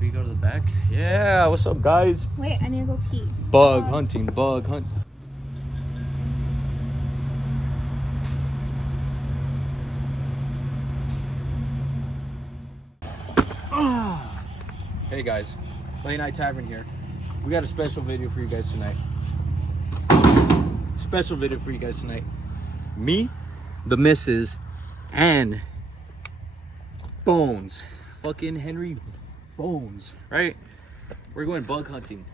We go to the back. Yeah, what's up, guys? Wait, I need to go pee. Bug hunting. Hey guys, Late Night Tavern here. We got a special video for you guys tonight. Me, the missus, and Bones. Fucking Henry Bones, right? We're going bug hunting.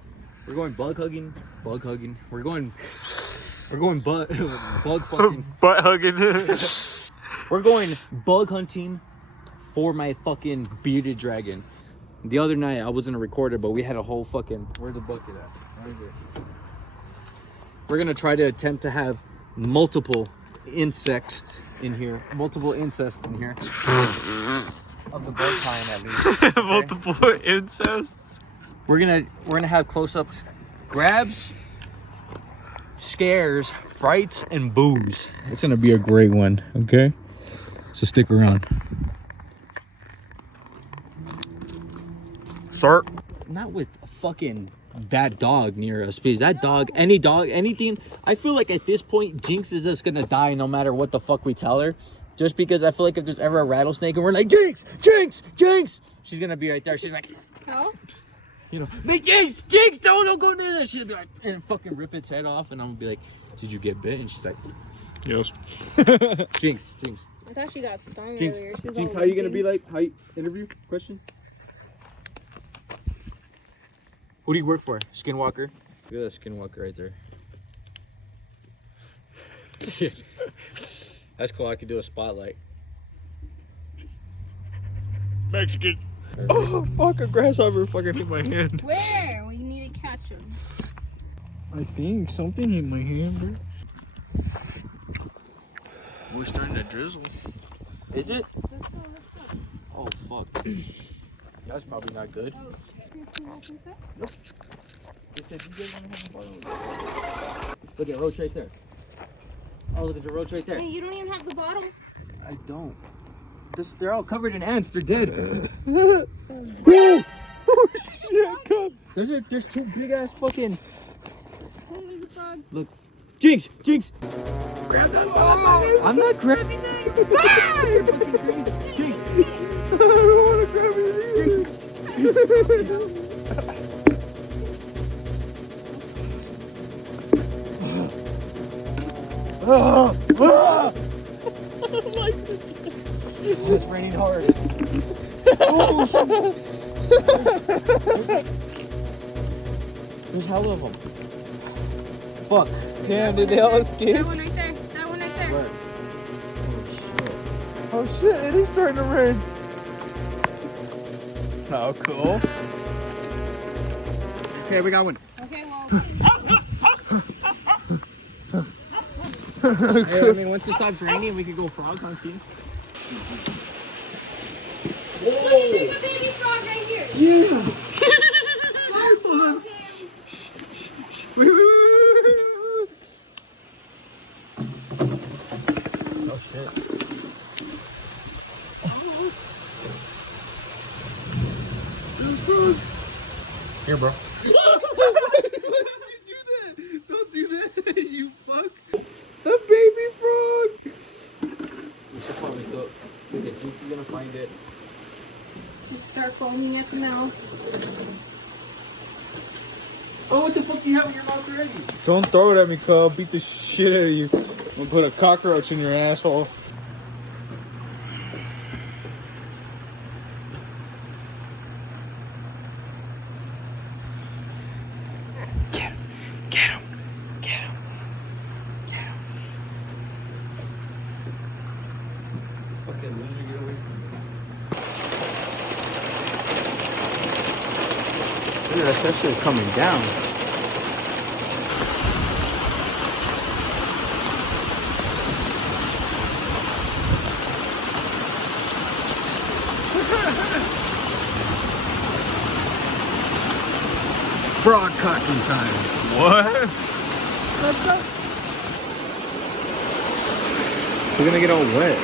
We're going bug hugging. We're going bug fucking. Butt hugging. We're going bug hunting for my fucking bearded dragon. The other night I wasn't a recorder, but we had a whole fucking. Where's the bucket at? Right here. We're gonna try to attempt to have multiple insects in here. Of the bug kind, at least. Okay? Multiple incests. We're gonna have close-ups, grabs, scares, frights, and booms. It's gonna be a great one, okay? So stick around. Start. Not with fucking that dog near us, please. That dog, any dog, anything. I feel like at this point, Jinx is just gonna die no matter what the fuck we tell her. Just because I feel like if there's ever a rattlesnake and we're like, Jinx, she's gonna be right there. She's like, No? you know, make Jinx, don't go near that. She'll be like, and fucking rip its head off, and I'm gonna be like, did you get bit? And she's like, Yes. Jinx. I thought she got stung earlier. She was Jinx, all how you gonna limping. be like? How you, interview question? Who do you work for? Skinwalker. Look at that Skinwalker right there. That's cool. I could do a spotlight. Mexican. Oh fuck! A grasshopper fucking hit my hand. Where? We need to catch him. I think something hit my hand, bro. We're starting to drizzle. Is it? Oh fuck. That's probably not good. Nope. Look at roach right there. Oh, look at the roach right there. Hey, you don't even have the bottle. I don't. They're all covered in ants. They're dead. Oh shit! Come. There's two big ass fucking. Oh, there's a frog. Look. Jinx! Grab that ball. I'm not grabbing that. You're fucking crazy. Jinx! I don't want to grab it either. I don't like this. It's raining hard. Oh shit! There's hell of them. Fuck. Damn, did they all escape? That one right there. Where? Oh shit! It is starting to rain. How cool. Okay, we got one. Okay, well. Hey, I mean, once it stops raining, we can go frog hunting. Look, there's a baby frog right here. Yeah. Wait. Oh shit. Here, bro. Why did you do that? Don't do that, you fuck. A baby frog. We should probably go. Look at Jinx is gonna find it. Just start foaming at the mouth. Oh, what the fuck do you have in your mouth already? Don't throw it at me, cuz. I'll beat the shit out of you. I'm gonna put a cockroach in your asshole. Get him. Fucking loser, get away from me. Look at that shit coming down. Frog cocking time. What? Let's go. We're gonna get all wet.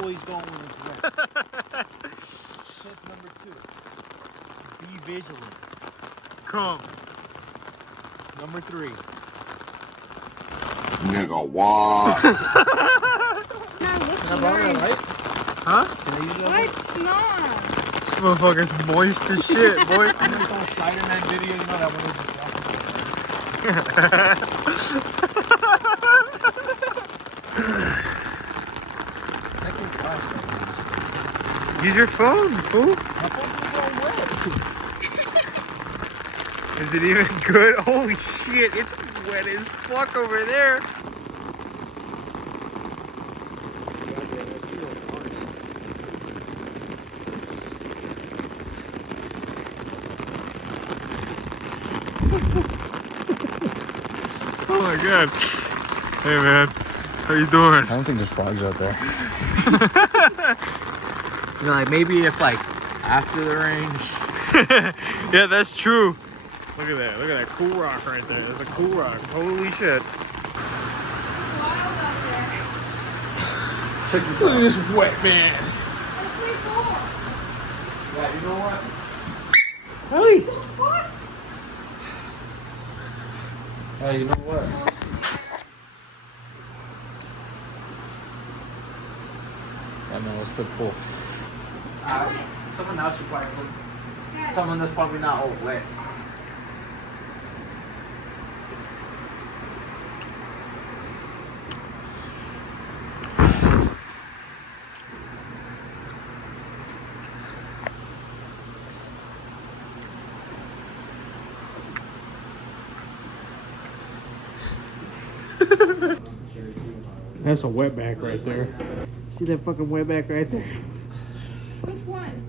always going with red. Tip number 2. Be vigilant. Come. Number 3. Nigga, what? Not looking Can I borrow that right. light? Huh? Can I use that? What? Not. This motherfucker's moist as shit, boy. I'm just on Spider-Man video, you know that one was Use your phone, fool. Is it even good? Holy shit, it's wet as fuck over there. Oh my god. Hey man, how you doing? I don't think there's frogs out there. You know, like maybe if like after the rain. Yeah, that's true. Look at that. Look at that cool rock right there. There's a cool rock. Holy shit. It's wild out there. Look at this wet man. It's way cool. Yeah, you know what? Hey. What? Hey, you know what? Yeah, man, let's put pool. Someone else should probably put. Yeah. Someone that's probably not all wet. That's a wetback right there. See that fucking wetback right there? Which one?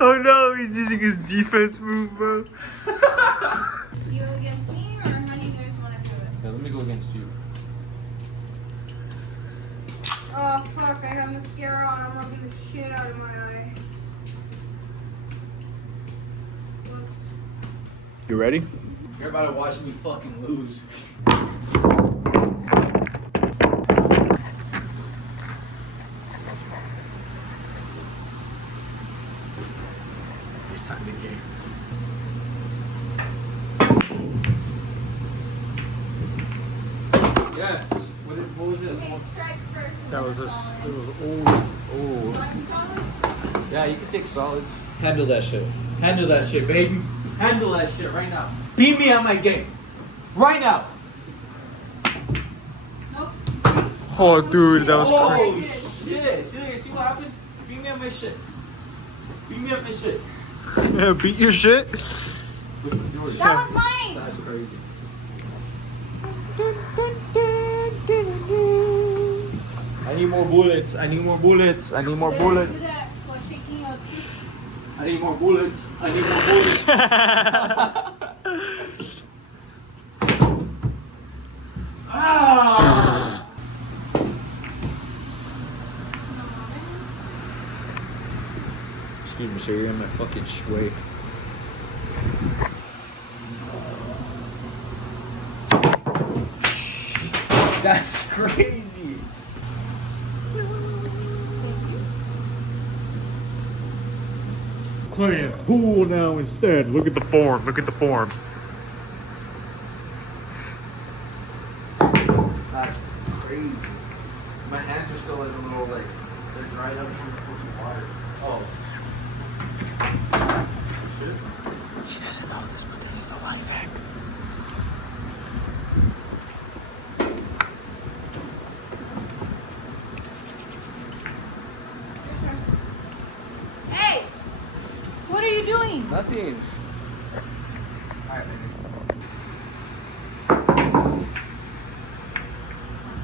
Oh no, he's using his defense move, bro. You against me or honey? There's one after it. Yeah, let me go against you. Oh fuck! I have mascara on. I'm rubbing the shit out of my eye. Whoops. You ready? You're about to watch me fucking lose. It's time to game. Yes. What was this? Okay, strike first. That was a. Oh. Like solids? Yeah, you can take solids. Handle that shit. Handle that shit, baby. Handle that shit right now. Beat me at my game. Right now. Nope. Oh, dude, that was Oh crazy. shit. See what happens? Beat me at my shit. Beat me at my shit. Yeah, beat your shit. Which one's yours? That one's mine. That's crazy. I need more bullets. I need more bullets. I need more Do bullets. that while shaking your teeth. I need more bullets. I need more bullets. Ah! Excuse me, sir. You're in my fucking sway. That's crazy. Playing pool now instead. Look at the form. Look at the form. That's crazy. My hands are still like a little like they're dried up from the fucking water. Oh. Shit. She doesn't know this, but this is a life hack. Hey! What are you doing? Nothing. Alright,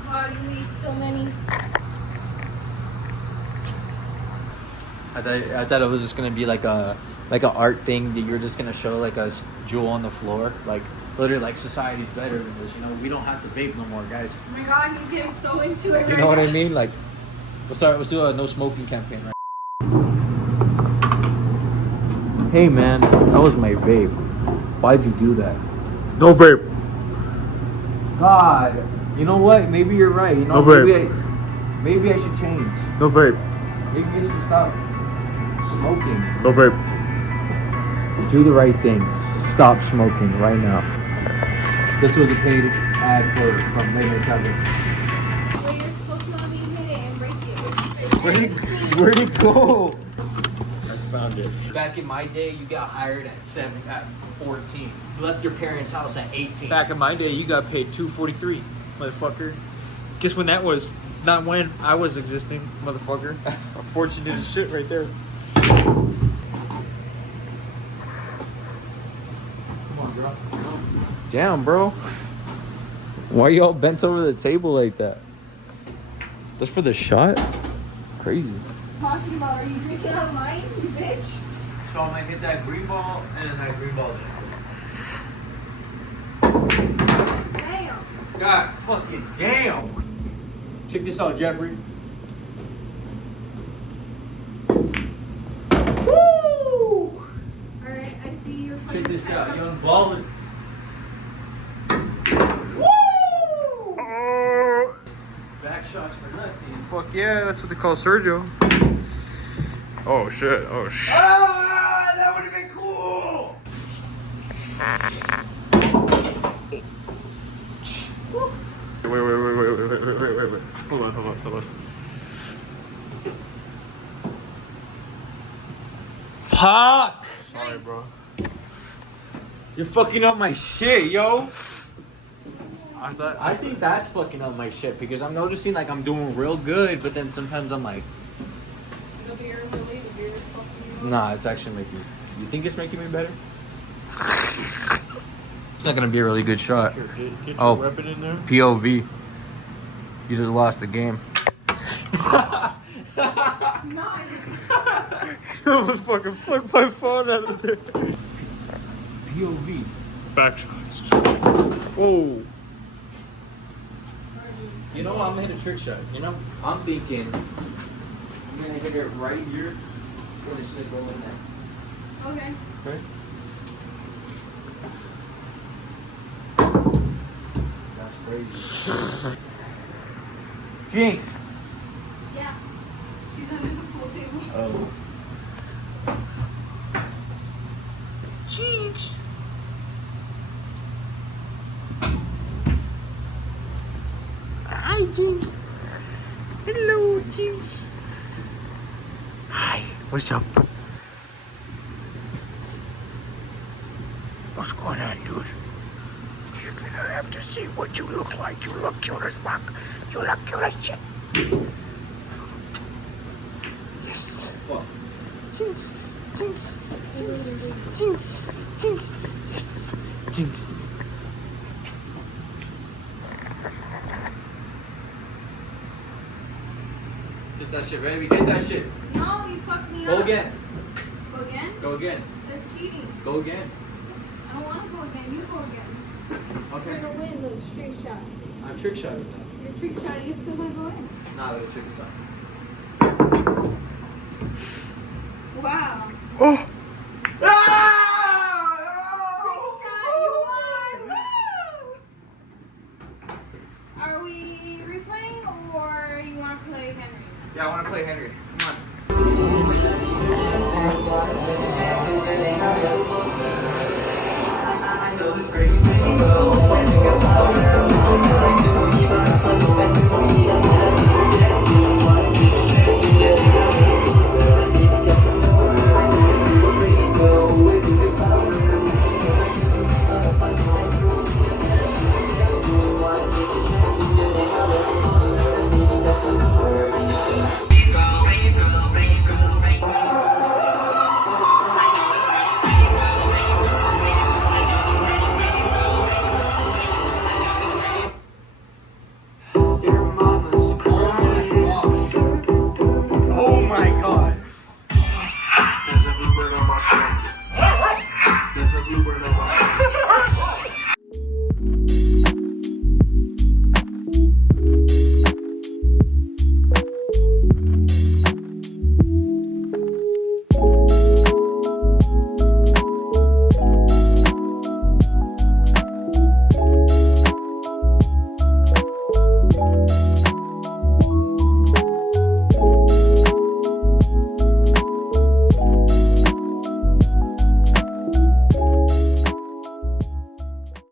God, you made so many. I thought it was just gonna be like a art thing that you're just gonna show like a jewel on the floor, like literally like society's better than this. You know, we don't have to vape no more, guys. Oh my God, he's getting so into it. You know what I mean? Like, let's do a no smoking campaign, right? Hey man, that was my vape. Why'd you do that? No vape. God. You know what? Maybe you're right. You know, No vape. maybe I should change. No vape. Maybe I should stop smoking. No vape. Do the right thing. Stop smoking right now. This was a paid ad from Late Night Kevin. Well, you're supposed to not be hit it and break it. Where'd it go? I found it. Back in my day, you got hired at 14. You left your parents' house at 18. Back in my day, you got paid $2.43, motherfucker. Guess when that was? Not when I was existing, motherfucker. Unfortunate as shit right there. Damn, bro. Why y'all bent over the table like that? Just for the shot? Crazy. Talking about, are you drinking out of mine, you bitch? So I'm gonna hit that green ball and then that green ball. Damn. God fucking damn. Check this out, Jeffrey. Woo! Alright, I see your Check this out, young ballin'. Back shots for nothing. Fuck yeah, that's what they call Sergio. Oh shit, oh shit. Ah, that would have been cool. Wait. Hold on. Fuck! Sorry, bro. You're fucking up my shit, yo. I think that's fucking up my shit because I'm noticing like I'm doing real good, but then sometimes I'm like, The beer, really, the beer is fucking you up. nah, it's actually making. You think it's making me better? It's not gonna be a really good shot. Here, get your Oh. weapon in there. POV. You just lost the game. Nice. You almost fucking flipped my phone out of there. POV. Back shots. Whoa. You know, I'm gonna hit a trick shot. You know, I'm thinking I'm gonna hit it right here. When it's gonna go in there. Okay. Okay. That's crazy. Jinx. Yeah. She's under the pool table. Oh. Cheeks. Hi, James. Hello, James. Hi. What's up? What's going on, dude? You're gonna have to see what you look like. You look cute as fuck. You look cute as shit. Yes. Fuck. Jinx. Yes. Jinx. Get that shit, baby. Get that shit. No, you fucked me Go up. again. Go again? Go again. That's cheating. Go again. I don't want to go again. You go again. You're Okay. gonna win the straight shot. I'm trick shotting that. Your trick shot, you still gonna go in. Nah, the trick shot. Wow. Oh. Trick shot, you won! Woo! Are we replaying or you want to play Henry? Yeah, I want to play Henry. Come on.